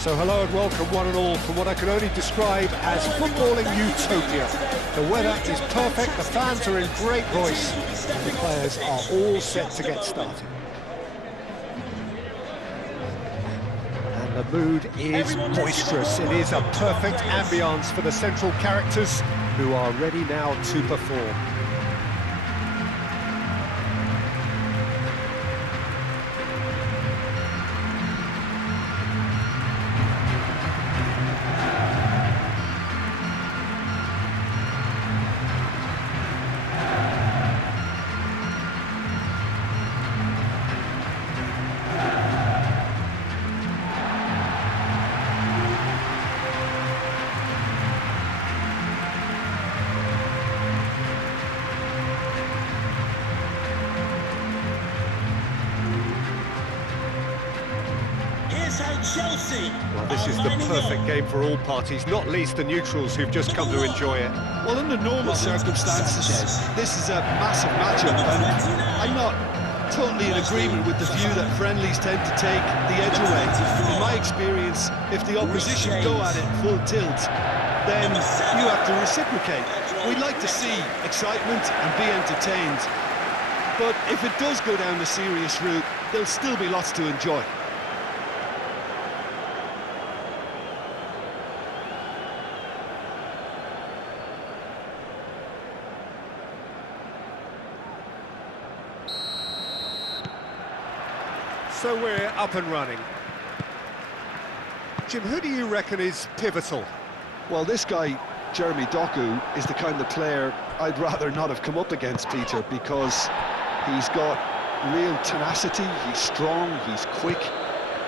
So hello and welcome one and all from what I can only describe as footballing utopia. The weather is perfect, the fans are in great voice, and the players are all set to get started. And the mood is boisterous. It is a perfect ambience for the central characters who are ready now to perform. Chelsea. Well, this is the perfect game for all parties, not least the neutrals who've just come to enjoy it. Well, under normal circumstances, this is a massive matchup, and I'm not totally in agreement with the view that friendlies tend to take the edge away. In my experience, if the opposition go at it full tilt, then you have to reciprocate. We'd like to see excitement and be entertained, but if it does go down the serious route, there'll still be lots to enjoy. So we're up and running. Jim, who do you reckon is pivotal? Well, this guy, Jeremy Doku, is the kind of player I'd rather not have come up against, Peter, because he's got real tenacity, he's strong, he's quick,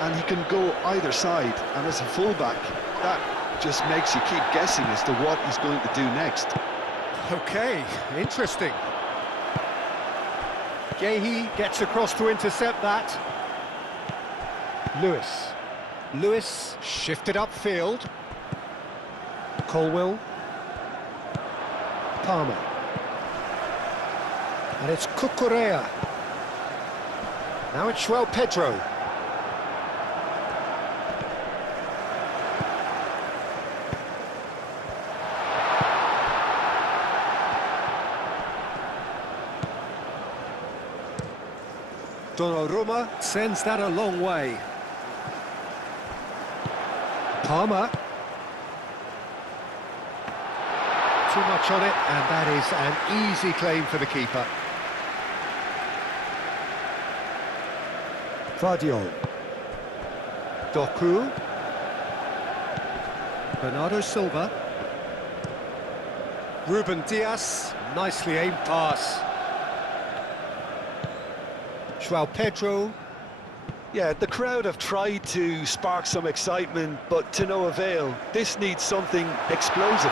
and he can go either side. And as a fullback, that just makes you keep guessing as to what he's going to do next. Okay, interesting. Gehi gets across to intercept that. Lewis shifted upfield. Colwill. Palmer. And it's Cucurella. Now it's João Pedro. Donnarumma sends that a long way. Palmer. Too much on it, and that is an easy claim for the keeper. Vardiol. Doku. Bernardo Silva. Ruben Dias. Nicely aimed pass. João Pedro. Yeah, the crowd have tried to spark some excitement, but to no avail. This needs something explosive.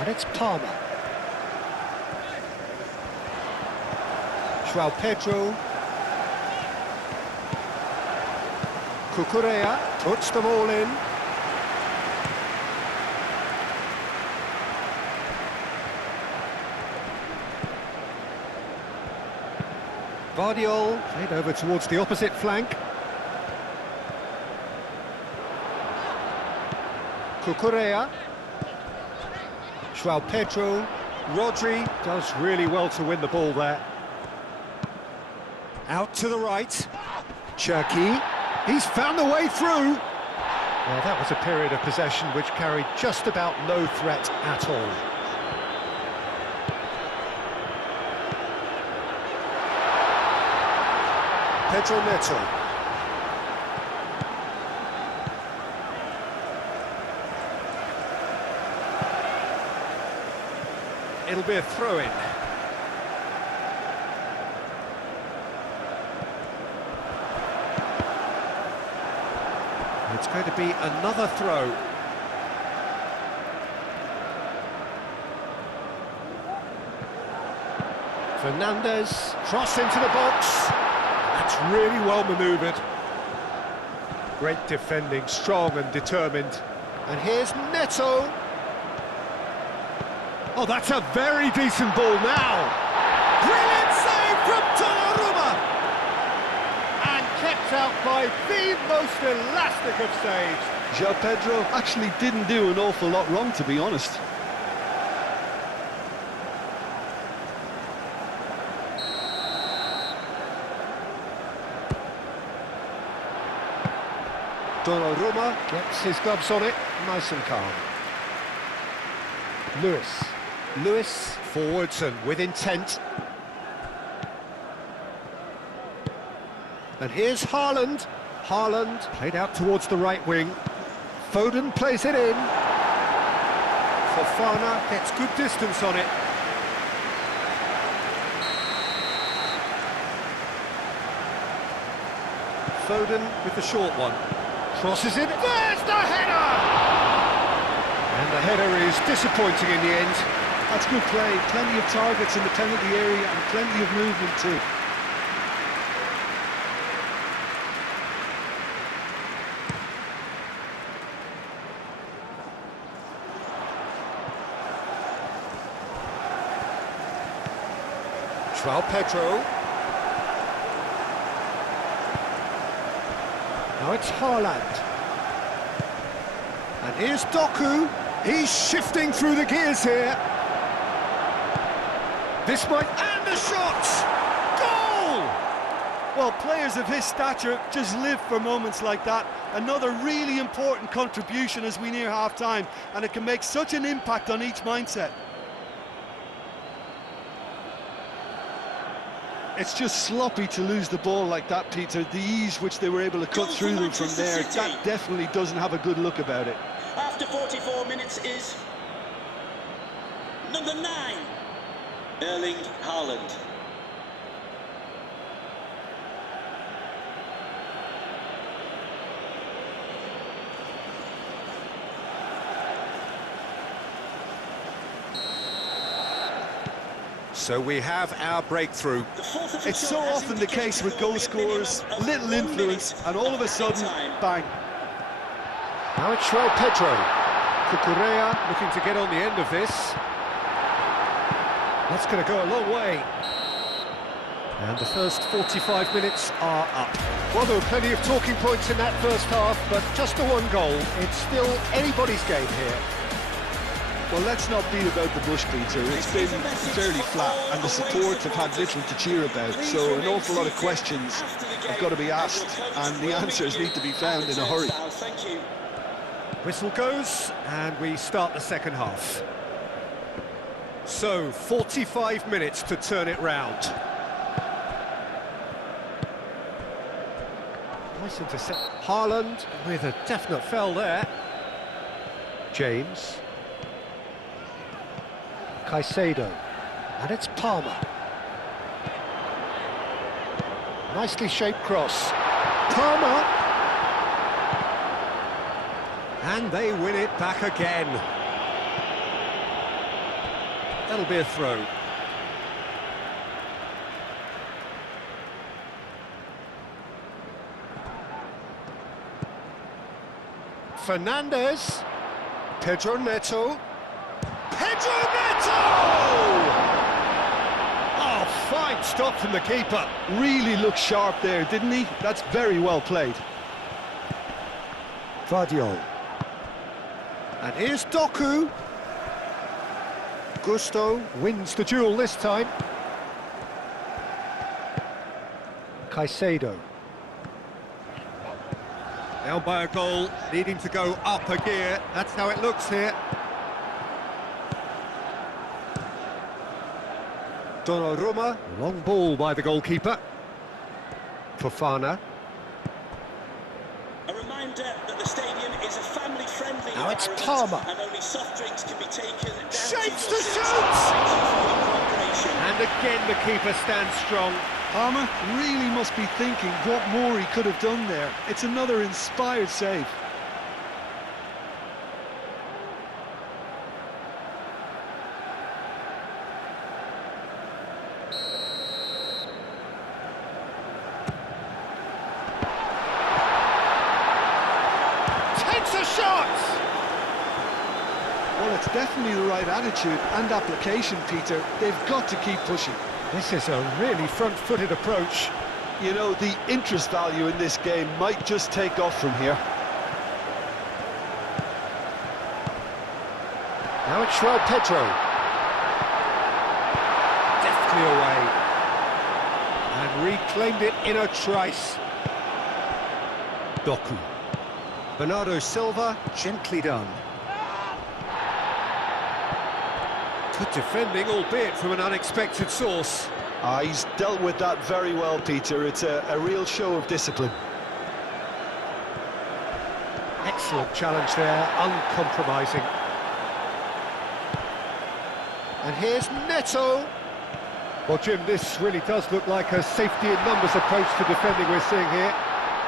And it's Palmer. João Pedro. Cucurella puts them all in. Vardiol played over towards the opposite flank. Cucurella. João Pedro. Rodri does really well to win the ball there. Out to the right. Cherki. He's found the way through. Well, that was a period of possession which carried just about no threat at all. Pedro Neto. It'll be a throw-in. It's going to be another throw. Fernandez, cross into the box. That's really well manoeuvred. Great defending, strong and determined. And here's Neto. Oh, that's a very decent ball now. Brilliant save from Donnarumma. kept out by the most elastic of saves. João Pedro actually didn't do an awful lot wrong, to be honest. Donnarumma gets his gloves on it, nice and calm. Lewis forwards and with intent. And here's Haaland. Haaland played out towards the right wing. Foden plays it in. Fofana gets good distance on it. Foden with the short one. Crosses it. There's the header! And the header is disappointing in the end. That's good play. Plenty of targets in the penalty area and plenty of movement too. João Pedro. Now it's Haaland. And here's Doku. He's shifting through the gears here. This might... And the shot! Goal! Well, players of his stature just live for moments like that. Another really important contribution as we near half-time, and it can make such an impact on each mindset. It's just sloppy to lose the ball like that, Peter. The ease which they were able to cut through them from there, that definitely doesn't have a good look about it. After 44 minutes is number 9, Erling Haaland. So we have our breakthrough. It's so often the case with goal scorers, little influence, and all of a sudden, bang. Now it's João Pedro. Cucurella looking to get on the end of this. That's going to go a long way. And the first 45 minutes are up. Well, there were plenty of talking points in that first half, but just the one goal. It's still anybody's game here. Well, let's not beat about the bush, Peter. It's been fairly flat, and the support have had little to cheer about, so an awful lot of questions have got to be asked, and the answers need to be found in a hurry. Whistle goes, and we start the second half. So, 45 minutes to turn it round. Nice intercept. Haaland with a definite foul there. James. Caicedo, and it's Palmer. Nicely shaped cross. Palmer! And they win it back again. That'll be a throw. Fernandes. Pedro Neto. Pedro Neto! Oh, fine stop from the keeper. Really looked sharp there, didn't he? That's very well played. Vardiol. And here's Doku. Gusto wins the duel this time. Caicedo. Now by a goal, needing to go up a gear. That's how it looks here. Donnarumma, long ball by the goalkeeper. Fofana. A reminder that the stadium is a family-friendly Now it's environment, Palmer. and only soft drinks can be taken down Shapes to the your seats. shoot! Thank you for your cooperation. And again the keeper stands strong. Palmer really must be thinking what more he could have done there. It's another inspired save. Takes a shot! Well, it's definitely the right attitude and application, Peter. They've got to keep pushing. This is a really front-footed approach. You know, the interest value in this game might just take off from here. Now it's João Pedro. Deftly away. And reclaimed it in a trice. Doku. Bernardo Silva, gently done. Good defending, albeit from an unexpected source. He's dealt with that very well, Peter. It's a real show of discipline. Excellent challenge there, uncompromising. And here's Neto. Well, Jim, this really does look like a safety in numbers approach to defending we're seeing here.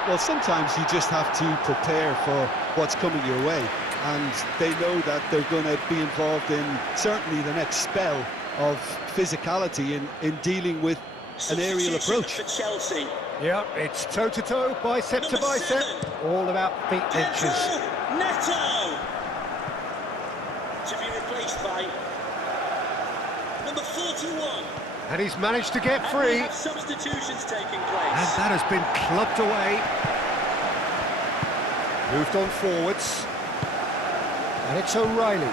Well, sometimes you just have to prepare for what's coming your way. And they know that they're going to be involved in certainly the next spell of physicality in dealing with an aerial approach. For Chelsea. Yeah, it's toe-to-toe, bicep to bicep, all about feet inches. Neto! To be replaced by number 41. And he's managed to get And we free. have substitutions taking place. And that has been clubbed away. Moved on forwards. And it's O'Reilly.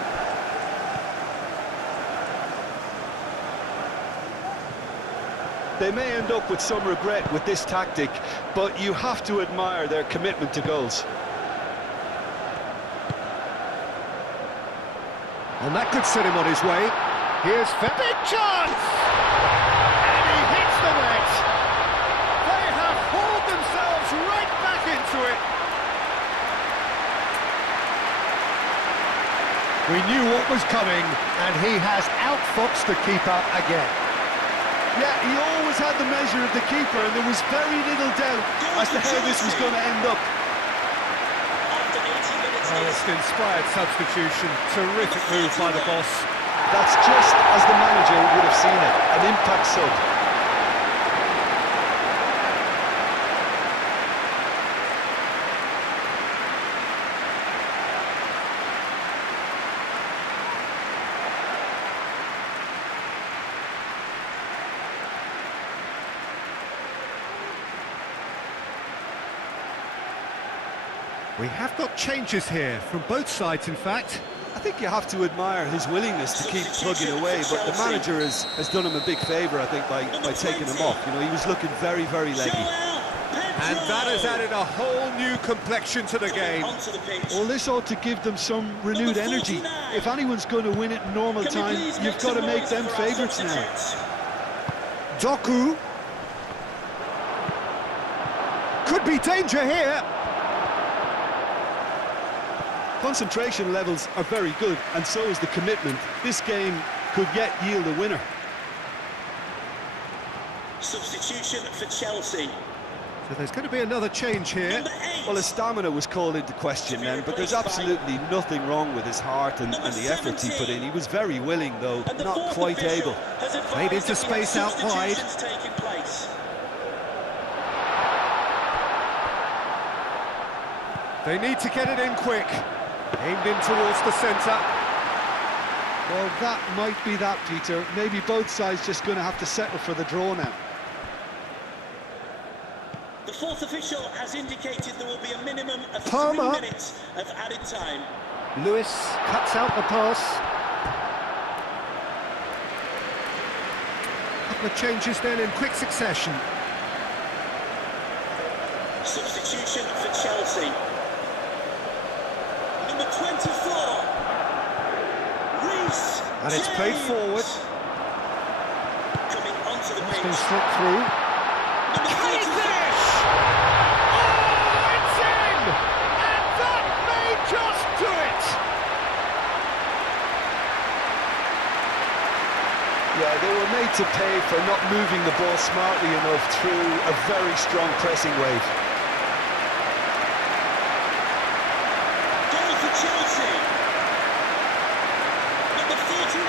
They may end up with some regret with this tactic, but you have to admire their commitment to goals. And that could set him on his way. Here's big chance! And he hits the net! They have hauled themselves right back into it! We knew what was coming, and he has outfoxed the keeper again. Yeah, he always had the measure of the keeper, and there was very little doubt as to how this was going to end up. After 80 minutes, Well, it's an inspired substitution. Terrific move by the boss. That's just as the manager would have seen it, an impact sub. We have got changes here, from both sides in fact. I think you have to admire his willingness to keep plugging away, but the manager has done him a big favour, I think, by taking him off. You know, he was looking very, very leggy. And that has added a whole new complexion to the game. Onto the pitch. Well, this ought to give them some renewed energy. If anyone's going to win it in normal time, you've got to make them favourites now. Doku. Could be danger here. Concentration levels are very good, and so is the commitment. This game could yet yield a winner. Substitution for Chelsea. So there's going to be another change here. Number 8. Well, his stamina was called into question then, but there's absolutely nothing wrong with his heart and the effort he put in. He was very willing, though, And the not fourth quite official able. has advised Played into that we have space out wide. substitutions taking place. They need to get it in quick. Aimed in towards the centre. Well, that might be that, Peter. Maybe both sides just going to have to settle for the draw now. The fourth official has indicated there will be a minimum of Palmer. 3 minutes of added time. Lewis cuts out the pass. Couple of changes then in quick succession. Substitution for Chelsea. Number 24. Reece And it's played James. forward. Coming onto the It's been pitch. slipped through. Number Can he 34. finish? Oh, it's in! And that may just do it! Yeah, they were made to pay for not moving the ball smartly enough through a very strong pressing wave. Goal for Chelsea. Number 49.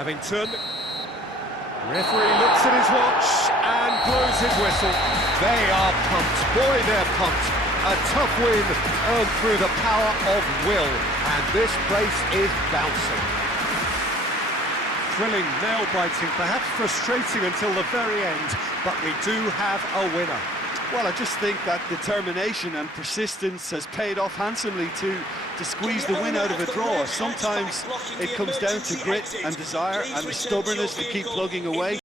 Having turned... Referee looks at his watch and blows his whistle. They are pumped. Boy, they're pumped. A tough win earned through the power of will, and this place is bouncing. Thrilling, nail-biting, perhaps frustrating until the very end, but we do have a winner. Well, I just think that determination and persistence has paid off handsomely to squeeze the win out of a draw. Sometimes it comes down to grit and desire and the stubbornness to keep plugging away.